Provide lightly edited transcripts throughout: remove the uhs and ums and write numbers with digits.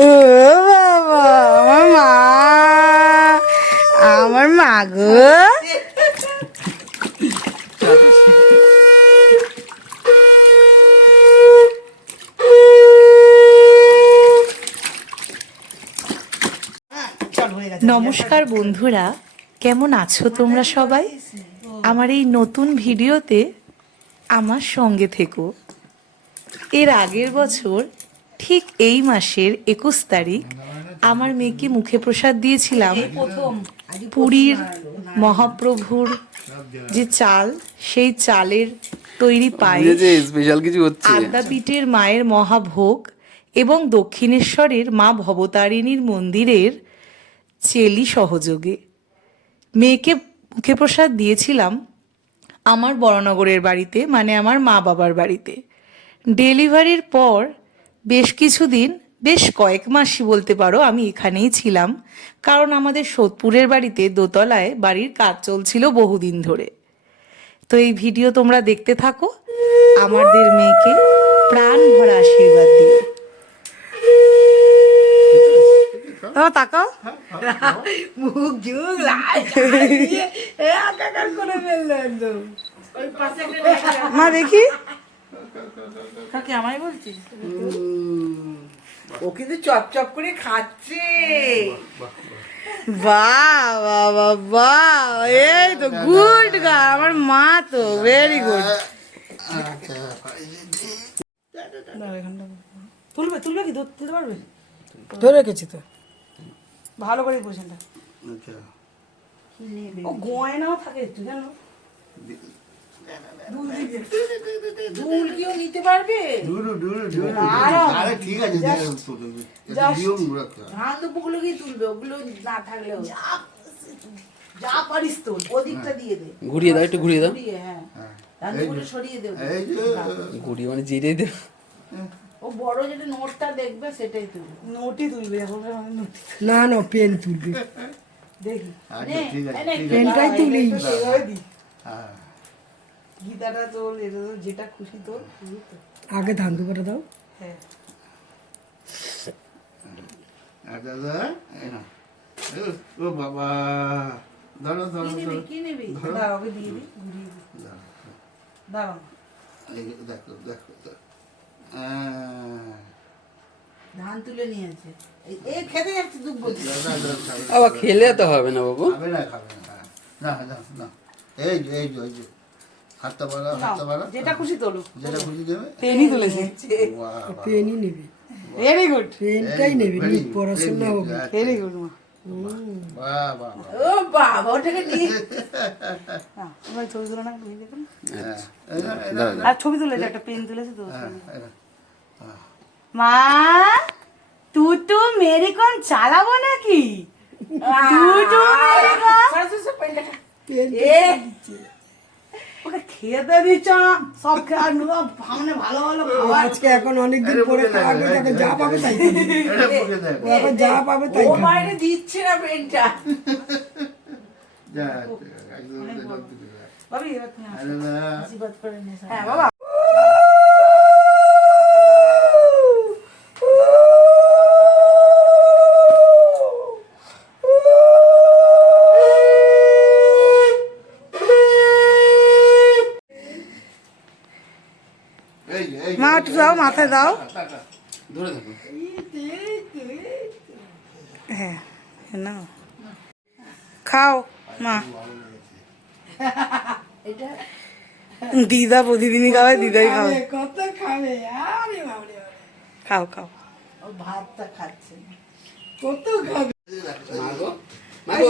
ও বাবা, আমার মা, আমার মা গো। নমস্কার বন্ধুরা, কেমন আছো তোমরা সবাই? আমার এই নতুন ভিডিওতে আমার সঙ্গে থেকো। এর আগের বছর ঠিক এই মাসের 21 তারিখ আমার মেয়েকে মুখে প্রসাদ দিয়েছিলাম পুরীর মহাপ্রভুর যে চাল, সেই চালের তৈরি পায়েস, স্পেশাল কিছু হচ্ছে, আদ্যাপীঠের মায়ের মহাভোগ এবং দক্ষিণেশ্বরের মা ভবতারিণীর মন্দিরের চেলি সহযোগে মেয়েকে মুখে প্রসাদ দিয়েছিলাম আমার বড়নগরের বাড়িতে, মানে আমার মা বাবার বাড়িতে। ডেলিভারির পর বেশ কিছুদিন, বেশ কয়েক মাসই বলতে পারো, আমি এখানেই ছিলাম, কারণ আমাদের সোদপুরের বাড়িতে দোতলায় বাড়ির কাজ চলছিল বহুদিন ধরে। তো এই ভিডিও তোমরা দেখতে থাকো, আমাদের মেয়েকে প্রাণ ভরা আশীর্বাদ দিও। তাকাও, মুখ ঝুঁক লাল একাকার করে ফেললো একদম। মা দেখি। কাকে আমায় বলছিস? ও কিন্তু চপচপ করে খাচ্ছে। বাহ বাহ বাহ বাহ, এই তো গুড গা, আমার মা তো ভেরি গুড। তুলবে তুলবে কি তুলতে পারবে? ধরে রেখেছি তো, ভালো করে পোষণটা। ও গয়নাও থাকে একটু জানো, দুল কিও নিতে পারবে। ঠিক আছে, ধান দুপুগুলো কি তুলবে, ওগুলো না থাকলেও যা পারিস তো ওদিকটা দিয়ে দে, ঘুরিয়ে দাও, একটু ঘুরিয়ে দাও, হ্যাঁ ধান দুপুগুলো সরিয়ে দেবে। ঘুরিয়ে মানে জিরে দাও। ও বড় যেটা নোটটা দেখবে সেটাই তুলবে। নোটই তুলবে এখন, না না পেন তুলবি, দেখি পেনটাই তুলি। গীতাটা তোল, এটা তোল, যেটা খুশি তোল। আগে ধান দুপাটা দাও। হ্যাঁ ও বাবা, ধরো ধরো কি ধরো, নিবি, কি নিবি? দাঁড়াও, ওকে দিয়ে দিই, ঘুরিয়ে দিই। দাঁড়াও, দেখো দেখো দেখো, ধান তুলে নিয়েছে। এই খেতে যাচ্ছে দুব্বো। আবার খেলে তো হবে না বাবু। খাবে না খাবে না, না না না, এই যে এই যে এই যে হাতটা বাড়া, হাতটা বাড়া, যেটা খুশি তোলো। যেটা খুশি দেবে। পেনই তুলেছে, বাহ, বাহ, পেনই নেবে, ভেরি গুড, পেনটাই নেবে, পড়াশোনা হবে। ভেরি গুড মা। বাহ বাহ বাহ। ও বাবা, ওটাকে নিয়ে এবার ছবি তুলে না, নিয়ে দেখুন। আর ছবি তুলেছে, একটা পেন তুলেছে তো। মা তু তো মেরে কোন চালাবো নাকি? তু মেরে ওকে খেতে দিচ্ছ না, সব সামনে ভালো ভালো খাবার। আজকে এখন অনেকদিন পরে খাওয়াবে, তাকে যা পাবে তাই খাবে। ও এখন যা পাবে তাই ও খাবে। বাইরে দিচ্ছে না পেনটা। যা, একদম জল দিতে হবে। ভাবি এবার তুমি আসো, আরে না, আশীর্বাদ করে নে। হ্যাঁ বাবা। এই যে, এই যে, মা একটু দাও, মাথায় দাও। ধরে থাকো। হ্যাঁ না, খাও মা। এটা দিদা প্রতিদিনই খাবে, দিদাই খাবে। কত খাবে? আরে বাবারে, খাও খাও। ও ভাতটা খাচ্ছে না। কত খাবে? মাগো মাগো,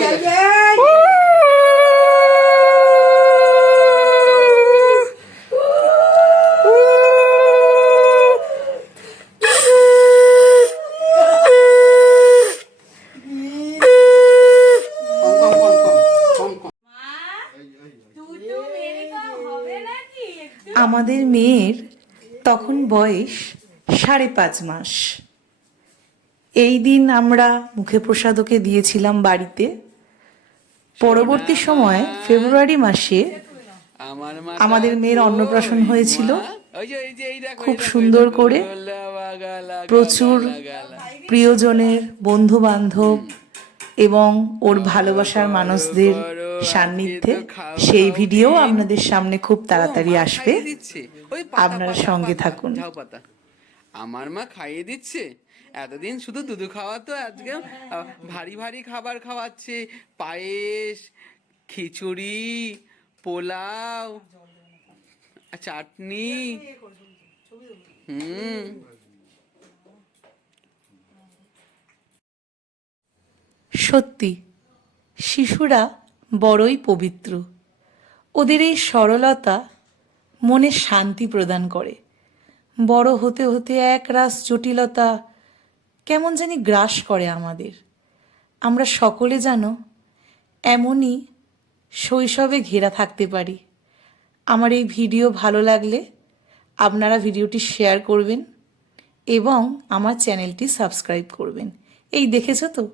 আমাদের মেয়ের তখন বয়স 5.5 মাস। এই দিন আমরা মুখে প্রসাদ ওকে দিয়েছিলাম বাড়িতে। পরবর্তী সময় ফেব্রুয়ারি মাসে আমার মা আমাদের মেয়ের অন্নপ্রাশন হয়েছিল, ওই যে এই যে এই দেখো, খুব সুন্দর করে, গালা, প্রচুর গালা। প্রিয়জনের, বন্ধু বান্ধব এবং ওর ভালোবাসার মানুষদের সান্নিধ্যে সেই ভিডিও আপনাদের সামনে খুব তাড়াতাড়ি আসবে। আপনারা সঙ্গে থাকুন। ঝাউ পাতা আমার মা খাইয়ে দিচ্ছে। এতদিন শুধু দুধু খাওয়াতো, আজকে ভারী ভারী খাবার খাওয়াচ্ছে। পায়েস, খিচুড়ি, পোলাও, চাটনি। সত্যি শিশুরা বড়ই পবিত্র। ওদের এই সরলতা মনে শান্তি প্রদান করে। বড় হতে হতে একরাশ জটিলতা কেমন জানি গ্রাস করে আমাদের। আমরা সকলে যেন এমনই শৈশবে ঘেরা থাকতে পারি। আমার এই ভিডিও ভালো লাগলে আপনারা ভিডিওটি শেয়ার করবেন এবং আমার চ্যানেলটি সাবস্ক্রাইব করবেন। এই দেখেছো তো,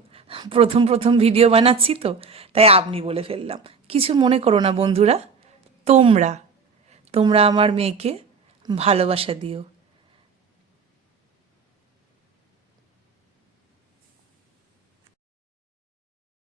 প্রথম প্রথম ভিডিও বানাচ্ছি তো, তাই আপনি বলে ফেললাম। কিছু মনে করো না বন্ধুরা। তোমরা আমার মেয়েকে ভালোবাসা দিও।